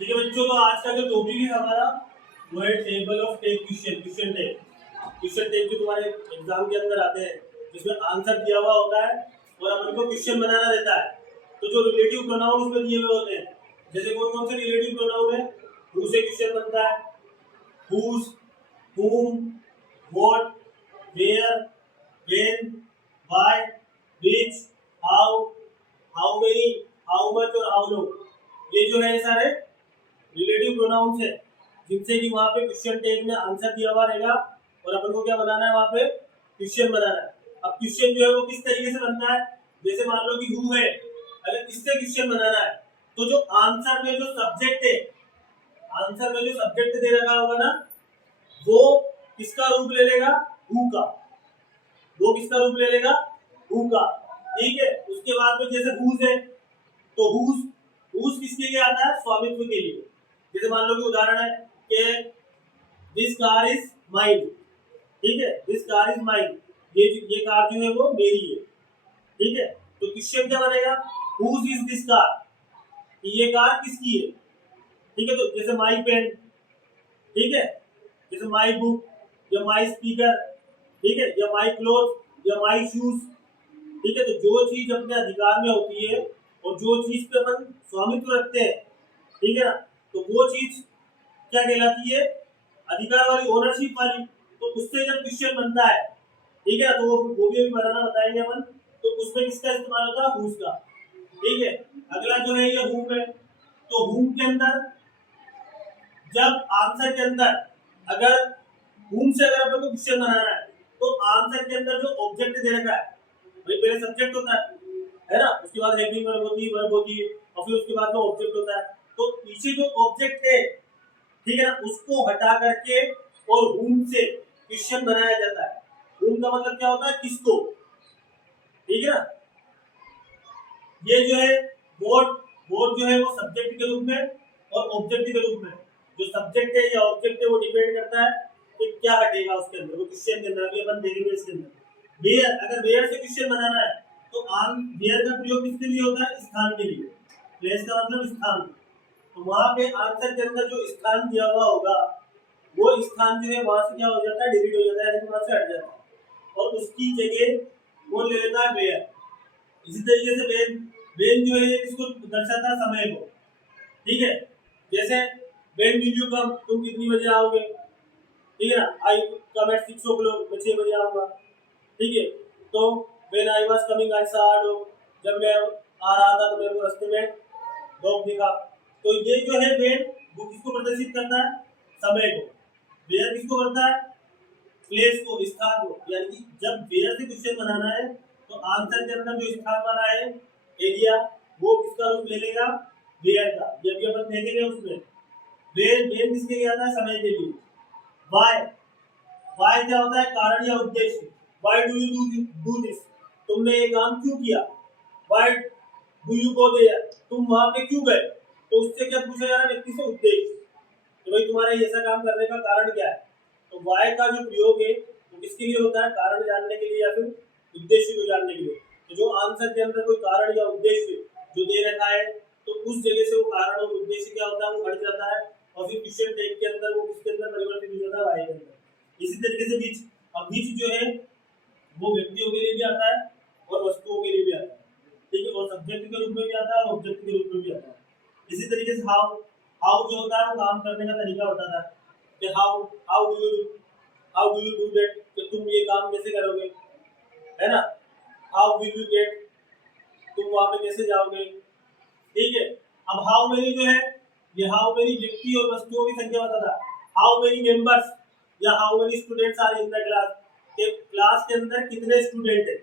ठीक है बच्चों, तो आज का जो टॉपिक है हमारा वो है table of tag question. Question tag जो तुम्हारे एग्जाम के अंदर आते हैं, जिसमें आंसर दिया हुआ होता है और अपन को क्वेश्चन बनाना रहता है। तो जो रिलेटिव प्रोनाउन उसमें दिए हुए होते हैं, जैसे कौन कौन से रिलेटिव प्रोनाउन है, हु से क्वेश्चन बनता है, whose, whom, what, where, when, why, which, how, how many, how much और how long। ये जो है सारे रिलेटिव प्रोनाउंस है, जिनसे कि वहाँ पे क्वेश्चन टैग में आंसर दिया हुआ रहेगा और अपन को क्या बनाना है, वहाँ पे क्वेश्चन बनाना है। अब क्वेश्चन जो है वो किस तरीके से बनता है, जैसे मान लो कि हु है, अगर इससे क्वेश्चन बनाना है तो जो आंसर में जो सब्जेक्ट है, आंसर में जो सब्जेक्ट दे रखा होगा ना, वो किसका रूप ले लेगा, हु का। वो किसका रूप ले लेगा, हु का। ठीक है, उसके बाद में जैसे हुज है तो हुज किसके लिए आता है, स्वामित्व के लिए। जैसे मान लो कि उदाहरण है कि दिस कार इज माइन। ठीक है, दिस कार इज माइन, ये कार जो है वो मेरी है। ठीक है, तो क्वेश्चन क्या बनेगा, हुज इज दिस कार, ये कार किसकी है। ठीक है, तो जैसे माई पेन, ठीक है, जैसे माई बुक या माई स्पीकर, ठीक है, या माई क्लोथ या माई शूज। ठीक है, तो जो चीज अपने अधिकार में होती है और जो चीज पे अपन स्वामित्व रखते हैं, ठीक है ना, तो वो चीज क्या कहलाती है, अधिकार वाली, ओनरशिप वाली। तो उससे जब क्वेश्चन बनता है, ठीक है, तो वो भी अभी बनाना बताएंगे अपन। तो उसमें किसका इस्तेमाल होता है, हुज का। ठीक है, अगला जो है ये हुम है, तो हुम के अंदर जब आंसर के अंदर अगर हुम से अगर अपन को क्वेश्चन बनाना है तो आंसर के अंदर जो ऑब्जेक्ट दे रखा है, भाई पहले सब्जेक्ट होता है ना, उसके बाद हेल्पिंग वर्ब होती है, वर्ब होती है, और फिर उसके बाद में ऑब्जेक्ट होता है। तो पीछे जो ऑब्जेक्ट है, ठीक है ना, उसको हटा करके और हुम से क्वेश्चन बनाया जाता है। हुम का मतलब क्या होता है, किसको। ठीक है ना, ये जो है बोर्ड जो है वो सब्जेक्ट के रूप में और ऑब्जेक्ट के रूप में, जो सब्जेक्ट है या ऑब्जेक्ट है वो डिपेंड करता है कि क्या हटेगा उसके अंदर, वो क्वेश्चन के अंदर। अभी अपन देखेंगे इसके अंदर वेयर, अगर वेयर से क्वेश्चन बनाना है तो आन वेयर का प्रयोग किसके लिए होता है, स्थान के लिए। प्लेस का मतलब स्थान, तो वहां पे आंसर के अंदर जो स्थान दिया हुआ होगा वो स्थान जो है वहां से क्या हो जाता है, डिलीट हो जाता है, वहां से हट जाता है और उसकी जगह वो ले लेता है वेयर। इसी तरीके से वेन जो है इसको दर्शाता है समय को। ठीक है, जैसे वेन विल यू कम, तुम कितनी बजे आओगे। ठीक है ना, आई कम एट 6 o'clock, मैं 6 बजे आऊंगा। ठीक है, तो when I was coming I saw a dog, जब मैं आ रहा था तो मेरे को रास्ते में डॉग दिखा। तो ये जो है वेन, वो किसको प्रदर्शित करता है, समय को। वेयर किसको करता है, प्लेस को, स्थान को। यानी कि जब वेयर से क्वेश्चन बनाना है तो आंसर के अंदर जो स्थान वाला है, एरिया, वो किसका रूप ले लेगा, वेयर का। ये भी अपन देखेंगे उसमें। वेयर किसके लिए आता है, समय के लिए। वाई क्या होता है, कारण या उद्देश्य। Why do you do this, तुमने ये काम क्यों किया। Why do you go there, तुम वहां पे क्यों गए। तो उससे क्या पूछा जा रहा है, व्यक्ति से उद्देश्य, तो भाई तुम्हारा ऐसा काम करने का कारण क्या है। तो वाई का जो प्रयोग है वो किसके लिए होता है, कारण जानने के लिए या फिर उद्देश्य को जानने के लिए। तो जो आंसर के अंदर कोई कारण या उद्देश्य जो दे रखा है तो उस जगह से वो कारण और उद्देश्य क्या होता है, वो हट जाता है और फिर क्वेश्चन टैग के अंदर वो किसके अंदर परिवर्तित हो जाता है, वाई के अंदर। इसी तरीके से बीच, अब बीच जो है वो व्यक्तियों के लिए भी आता है और वस्तुओं के लिए भी आता है। ठीक है, और सब्जेक्ट के रूप में भी आता है और ऑब्जेक्ट के रूप में भी आता है। इसी तरीके से हाउ जो होता है वो काम करने का तरीका बताता है कि how do you do that, कि तुम ये काम कैसे करोगे, है ना। हाउ विल यू गेट, तुम वहां पे कैसे जाओगे। ठीक है, अब हाउ मेनी जो है, ये हाउ मेनी व्यक्ति और वस्तुओं की संख्या बताता है। हाउ मेनी मेंबर्स या how many students are in the class, के क्लास के अंदर कितने स्टूडेंट है।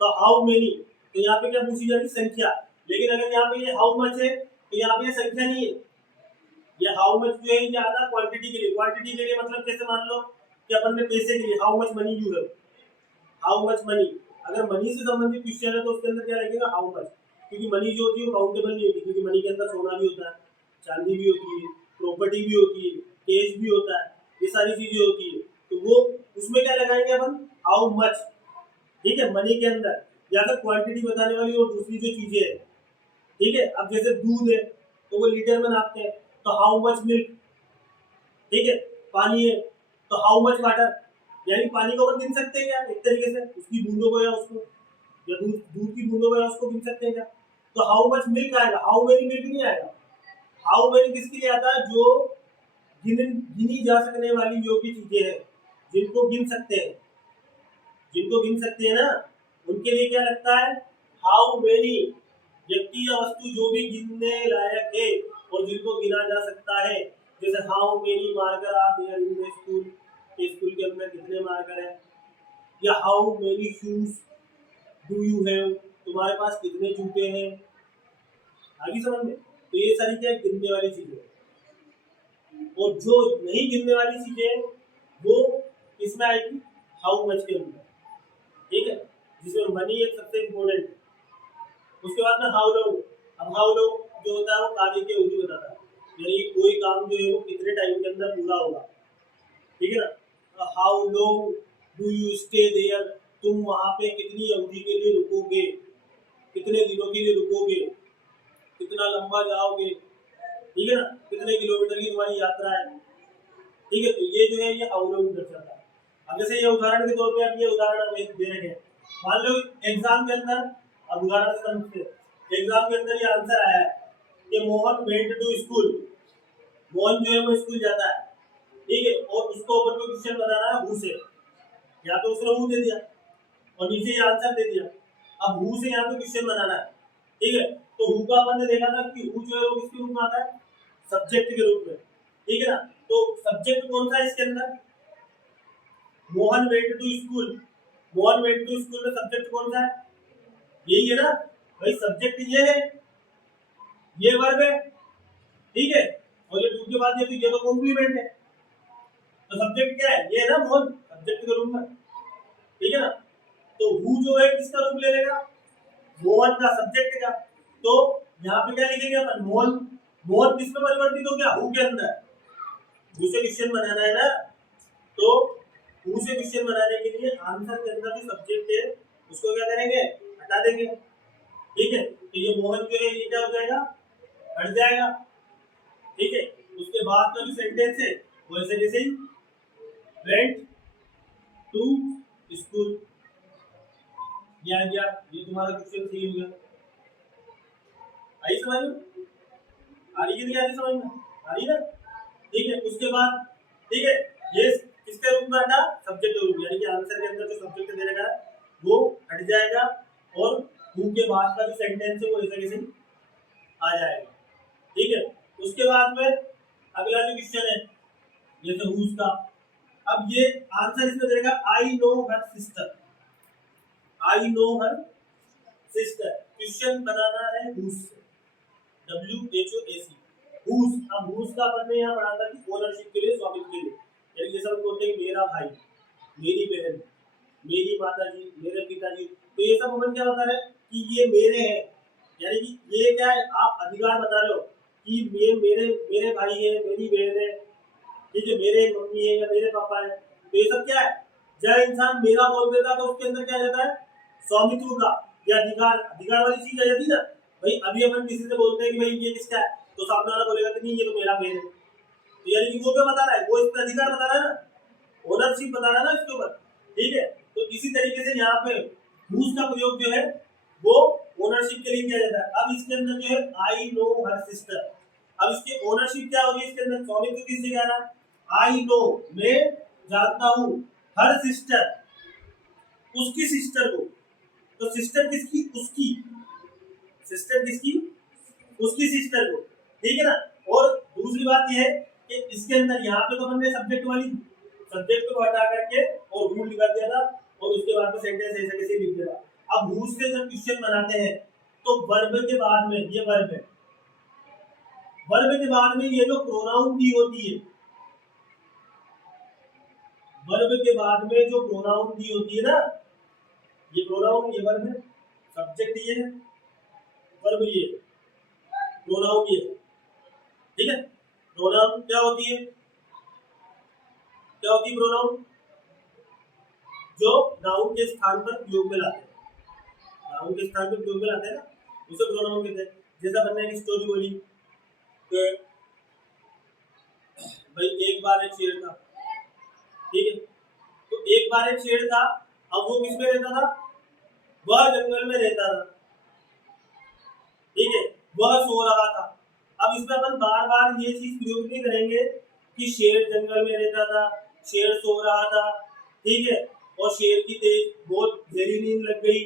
तो हाउ मेनी, तो यहाँ पे क्या पूछी जा रही, संख्या। लेकिन अगर यहाँ पे ये हाउ मच है तो यहाँ पे ये संख्या नहीं है। ये हाउ मच जो है ये आता है क्वांटिटी के लिए। क्वांटिटी के लिए मतलब कैसे, मान लो कि अपन ने पैसे के लिए how much money you have, how much money. अगर मनी से संबंधित क्वेश्चन है तो उसके अंदर क्या लगेगा, हाउ मच, क्योंकि मनी जो होती है वो काउंटेबल नहीं होती, क्योंकि मनी के अंदर सोना भी होता है, चांदी भी होती है, प्रॉपर्टी भी होती है, कैश भी होता है, ये सारी चीजें होती है। तो वो उसमें क्या लगाएंगे अपन, हाउ मच। ठीक है, मनी के अंदर, या फिर क्वांटिटी बताने वाली और दूसरी जो चीजें है। ठीक है, अब जैसे दूध है, तो वो लीटर में नापते हैं। तो हाउ मच मिल्क, ठीक है, पानी है तो हाउ मच वाटर, यानी पानी को अपन गिन सकते हैं क्या एक तरीके से, उसकी बूंदों को या उसको, या दूध दूध की बूंदों को या उसको गिन सकते हैं क्या। तो हाउ मच मिल्क आएगा, हाउ मेनी मिल्क नहीं आएगा। हाउ मेनी किसके लिए आता है, जो गिनी जा सकने वाली जो भी चीजें हैं, जिनको गिन सकते हैं, जिनको गिन सकते हैं ना, उनके लिए क्या लगता है हाउ मेनी। व्यक्ति या वस्तु जो भी गिनने लायक है और जिनको गिना जा सकता है, जैसे how many marker are there in the school, school के अंदर कितने मार्कर हैं, या how many shoes do you have, तुम्हारे पास कितने जूते हैं। आगे समझ में, तो ये सारी क्या गिनने वाली चीजें हैं। और जो नहीं गिनने वाली चीजें हैं वो इसमें आएगी हाउ मच के अंदर, ठीक है, जिसमें मनी एक सबसे इम्पोर्टेंट। उसके बाद में हाउ लॉन्ग, अब हाउ लॉन्ग जो होता है वो कार्य की अवधि बताता है, यानी कोई काम जो है वो कितने टाइम के अंदर पूरा होगा, ठीक है ना। How long do you stay there, तुम वहां पे कितनी अवधि के लिए रुकोगे, कितने दिनों के लिए रुकोगे, कितना लंबा जाओगे, ठीक है ना, कितने किलोमीटर की तुम्हारी यात्रा है, ठीक है। तो ये जो है ये हाउ लॉन्ग दर्शाता है। अब जैसे ये उदाहरण के तौर पे अब ये उदाहरण हमें दे रहे हैं, मान लो एग्जाम के अंदर, अब उदाहरण से समझते हैं। एग्जाम के अंदर ये आंसर आया है कि Mohan went to school, Mohan जो है वो स्कूल जाता है, ठीक है, और उसको ऊपर कोई क्वेश्चन बनाना है हु से, या तो उसने हु दे दिया और नीचे ये आंसर दे दिया। अब हु से यहाँ पे क्वेश्चन बनाना है, ठीक है। तो हु का अपन ने देखा था कि हु जो है वो किसके रूप में आता है, सब्जेक्ट के रूप में, ठीक है ना। तो सब्जेक्ट कौन सा है इसके अंदर, Mohan went to school, Mohan went to school में सब्जेक्ट कौन सा है, यही है ना भाई, सब्जेक्ट ये है, ये वर्ब है, ठीक है, और ये टू के बाद ये तो कॉम्प्लीमेंट है। तो सब्जेक्ट क्या है, ये है ना मोहन, सब्जेक्ट के रूप में, ठीक है ना। तो हु जो है किसका रूप ले लेगा, मोहन का, सब्जेक्ट का। तो यहाँ पे क्या लिखेंगे अपन, मोहन, मोहन किस में परिवर्तित हो गया, हु के अंदर। हु से क्वेश्चन बनाना है ना, तो हु से क्वेश्चन बनाने के लिए आंसर के अंदर जो सब्जेक्ट है उसको क्या करेंगे, हटा देंगे, ठीक है। तो ये मोहन जो है ये क्या हो जाएगा, हट जाएगा, ठीक है। उसके बाद का जो सेंटेंस है वो ऐसे जैसे ही वेंट टू स्कूल, ये आ गया, ये तुम्हारा क्वेश्चन सही हो गया। आई समझ में, आ रही कि नहीं आ रही समझ में, आ रही ना, ठीक है। उसके बाद, ठीक है, ये किसके रूप में हटा, सब्जेक्ट के रूप में, यानी कि आंसर के अंदर जो सब्जेक्ट दे रखा है वो हट जाएगा और हु के बाद का जो सेंटेंस है वो ऐसे कैसे आ जाएगा, ठीक है। उसके बाद में अगला जो क्वेश्चन है जैसे हुज का, अब ये आंसर इसमें दे रखा I know her sister, I know her sister, question बनाना है हुज से, WHOAC, हुज। अब हुज का अपन ने यहाँ पढ़ा था कि ओनरशिप के लिए, स्वामित्व के लिए, यानी जैसे हम बोलते हैं मेरा भाई, मेरी बहन, मेरी माताजी, मेरे पिताजी, तो ये सब अपन क्या बता रहे हैं कि ये मेरे हैं, यानी कि ये क्या है, आप अधिकार बता रहे हो कि ये मेरे मेरे भाई है, मेरी बहन है, ठीक है, मेरे मम्मी है या मेरे पापा है। तो ये सब क्या है, जब इंसान मेरा बोल देता है तो उसके अंदर क्या रहता है, स्वामित्व का या अधिकार, अधिकार वाली चीज आ जाती है ना भाई। अभी अपन किसी से बोलते हैं कि भाई ये किसका है, तो सामने वाला बोलेगा कि नहीं ये तो मेरा बहन है, तो यानी कि वो क्या बता रहा है, वो इस पर अधिकार बता रहा है ना, ओनरशिप बता रहा है ना इसके ऊपर, ठीक है। तो इसी तरीके से यहाँ पे हुज का प्रयोग जो है वो ओनरशिप के लिए किया जाता है। अब इसके अंदर जो है आई नो हर सिस्टर, अब इसकी ओनरशिप क्या होगी, इसके अंदर स्वामित्व किस जगह आ रहा है, आई नो, मैं जानता हूँ, हर सिस्टर, उसकी सिस्टर को, तो सिस्टर किसकी, उसकी, सिस्टर किसकी, उसकी सिस्टर को, ठीक है ना। और दूसरी बात यह है कि इसके अंदर यहाँ पे तो हमने सब्जेक्ट वाली, सब्जेक्ट को हटा करके और हु लिखा दिया था और उसके बाद में सेंटेंस ऐसे कैसे लिख दिया था। अब हु से जब क्वेश्चन बनाते हैं तो वर्ब के बाद में, ये वर्ब है, वर्ब के बाद में ये जो प्रोनाउन दी होती है, वर्ब के बाद में जो प्रोनाउन दी होती है ना, ये प्रोनाउन, ये वर्ब है, सब्जेक्ट ये है, वर्ब ये, प्रोनाउन ये, ठीक है। प्रोनाउन क्या होती है, क्या होती है प्रोनाउन, जो नाउन के स्थान पर प्रयोग में लाते हैं, नाउन के स्थान पर प्रयोग में लाते हैं ना, उसे प्रोनाउन कहते हैं। जैसा बनना है स्टोरी बोली, कि भाई एक बार एक शेर था, ठीक है। तो एक बार एक शेर था, अब वो किस में रहता था? वह जंगल में रहता था, ठीक है। वह सो रहा था। अब इसमें अपन बार बार ये चीज प्रयोग नहीं करेंगे कि शेर जंगल में रहता था, शेर सो रहा था, ठीक है, और शेर की तेज बहुत गहरी नींद लग गई,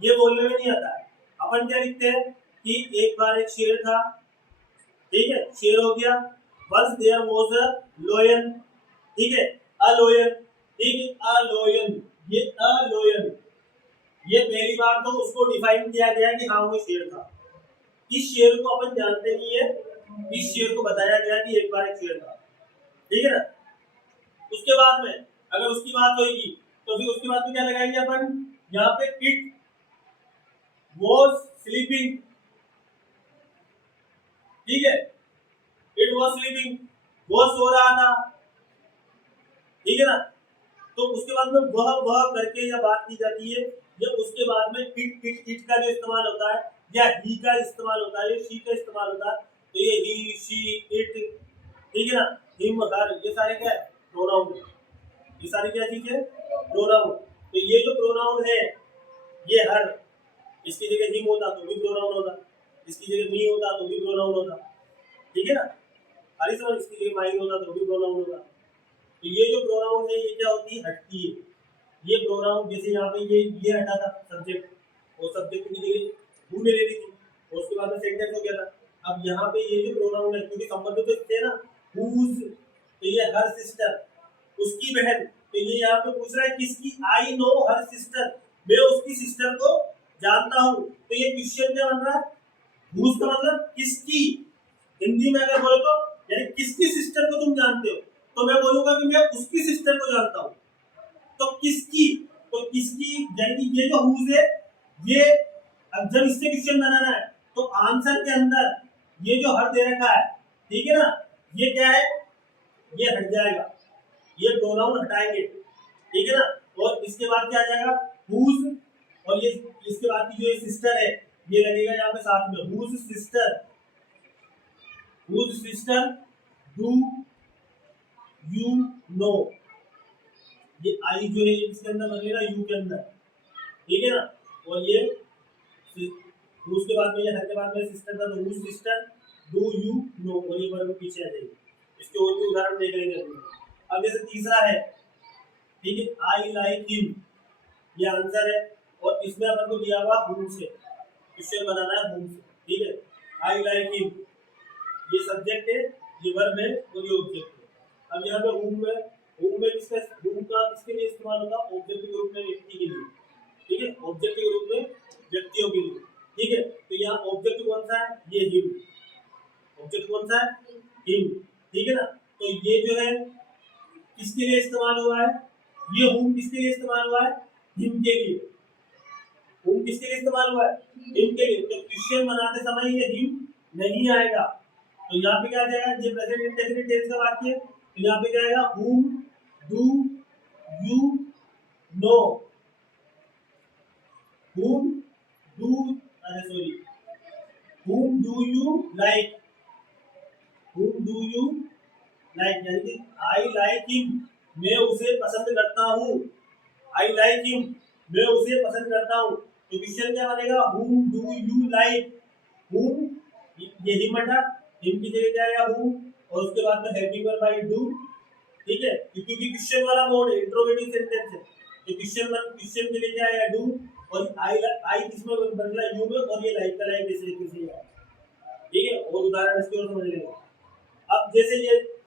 ये बोलने में नहीं आता है। अपन क्या लिखते हैं कि एक बार एक शेर था, ठीक है, शेर हो गया। Once there was a lion, ठीक है, अ लोयन, ठीक है, अ लोयन, ये अ लोयन, ये पहली बार तो उसको डिफाइन किया गया कि हाँ वो शेर था। इस शेर को अपन जानते नहीं है, इस शेर को बताया गया कि एक बार एक शेर था, ठीक है ना। उसके बाद में अगर उसकी बात होगी तो फिर उसके बाद में क्या लगाएंगे अपन? यहाँ पे इट वाज स्लीपिंग, ठीक है, इट वाज स्लीपिंग, वो सो रहा था, ठीक है ना। तो उसके बाद में वह करके या बात की जाती है, जब उसके बाद में इट का जो इस्तेमाल होता है या ही का इस्तेमाल होता है या शी का इस्तेमाल होता है, तो ये ही, शी, इट, ठीक है ना, हिम, हर, ये सारे क्या है? प्रोनाउन। ये सारी क्या चीज है? प्रोनाउन। तो ये जो प्रोनाउन है, ये हर, इसकी जगह हिम होता तो भी प्रोनाउन होता, इसकी जगह मी होता तो भी प्रोनाउन होता, ठीक है ना। हरी समझ, इसकी जगह माइन होता तो भी प्रोनाउन होता। तो ये जो प्रोनाउन है ये क्या होती है? हटती है। ये प्रोनाउन जैसे यहाँ पे ये हटा था सब्जेक्ट, और सब्जेक्ट की जगह हु ने ले ली थी, और उसके बाद में सेंटेंस हो गया था। अब यहाँ पे ये जो प्रोनाउन है, क्योंकि संबंध तो थे ना, हुज, तो ये हर सिस्टर, उसकी बहन, तो ये यहाँ पे पूछ रहा है किसकी? आई नो हर सिस्टर, मैं उसकी सिस्टर को जानता हूँ। तो ये क्वेश्चन क्या बन रहा है? हुज का मतलब किसकी, हिंदी में अगर बोले तो यानी किसकी सिस्टर को तुम जानते हो, तो मैं बोलूंगा कि मैं उसकी सिस्टर को जानता हूँ। तो किसकी, तो किसकी यानी ये जो हुज है, ये अब जब इससे क्वेश्चन बनाना है तो आंसर के अंदर ये जो हर दे रखा है, ठीक है ना, ये क्या है? ये हट जाएगा, ये प्रोनाउन हटाएंगे, ठीक है ना। और इसके बाद क्या आ जाएगा? हुज, और ये इसके बाद की जो ये सिस्टर है ये लगेगा यहाँ पे साथ में, whose sister, whose sister do you know, ये आई जो है इसके अंदर बनेगा यू के अंदर, ठीक है ना। और ये उसके बाद में ये हर के बाद में सिस्टर था, तो whose sister do you know, और ये वर्ब पीछे आ जाएगी। इसके और भी उदाहरण देख लेंगे अभी। अब जैसे तीसरा है, ठीक है, आई लाइक हिम, ये आंसर है, और इसमें अपन को दिया हुआ हुम से, क्वेश्चन बनाना है हुम से, ठीक है। आई लाइक हिम, ये सब्जेक्ट है, ये वर्ब है, और ये ऑब्जेक्ट है। अब यहाँ पे हुम में किसका, हुम का किसके लिए इस्तेमाल होगा? ऑब्जेक्ट के रूप में, व्यक्ति के लिए, ठीक है, ऑब्जेक्ट के रूप में व्यक्तियों के लिए, ठीक है। तो यहाँ ऑब्जेक्ट कौन सा है? ये हिम, ऑब्जेक्ट कौन सा है? हिम, ठीक है ना। तो ये जो है किसके लिए इस्तेमाल हुआ है? ये हुम किसके लिए इस्तेमाल हुआ है? हिम के लिए। हुम किसके लिए इस्तेमाल हुआ है? हिम के लिए। तो क्वेश्चन बनाते समय ये हिम नहीं आएगा, तो यहाँ पे क्या आ जाएगा? ये प्रेजेंट इंडेफिनिट टेंस का वाक्य है, तो यहाँ पे क्या आएगा? हुम do you no, whom do whom do you like, whom do you like, यानी कि I like him, मैं उसे पसंद करता हूँ, I like him, मैं उसे पसंद करता हूँ। तो क्वेश्चन क्या बनेगा? whom do you like, whom, ये हिम हटा, हिम की जगह क्या आएगा? whom, और उसके बाद में हेल्पिंग वर्ब बाय डू, ठीक है, क्योंकि क्वेश्चन वाला मोड है, इंट्रोगेटिव सेंटेंस है, तो क्वेश्चन के लिए क्या आएगा? डू, और आई किसमें बदला? यू में, और ये लाइक का लाइक जैसे किसी है, ठीक है। और उदाहरण इसके और समझ लेंगे। अब जैसे ये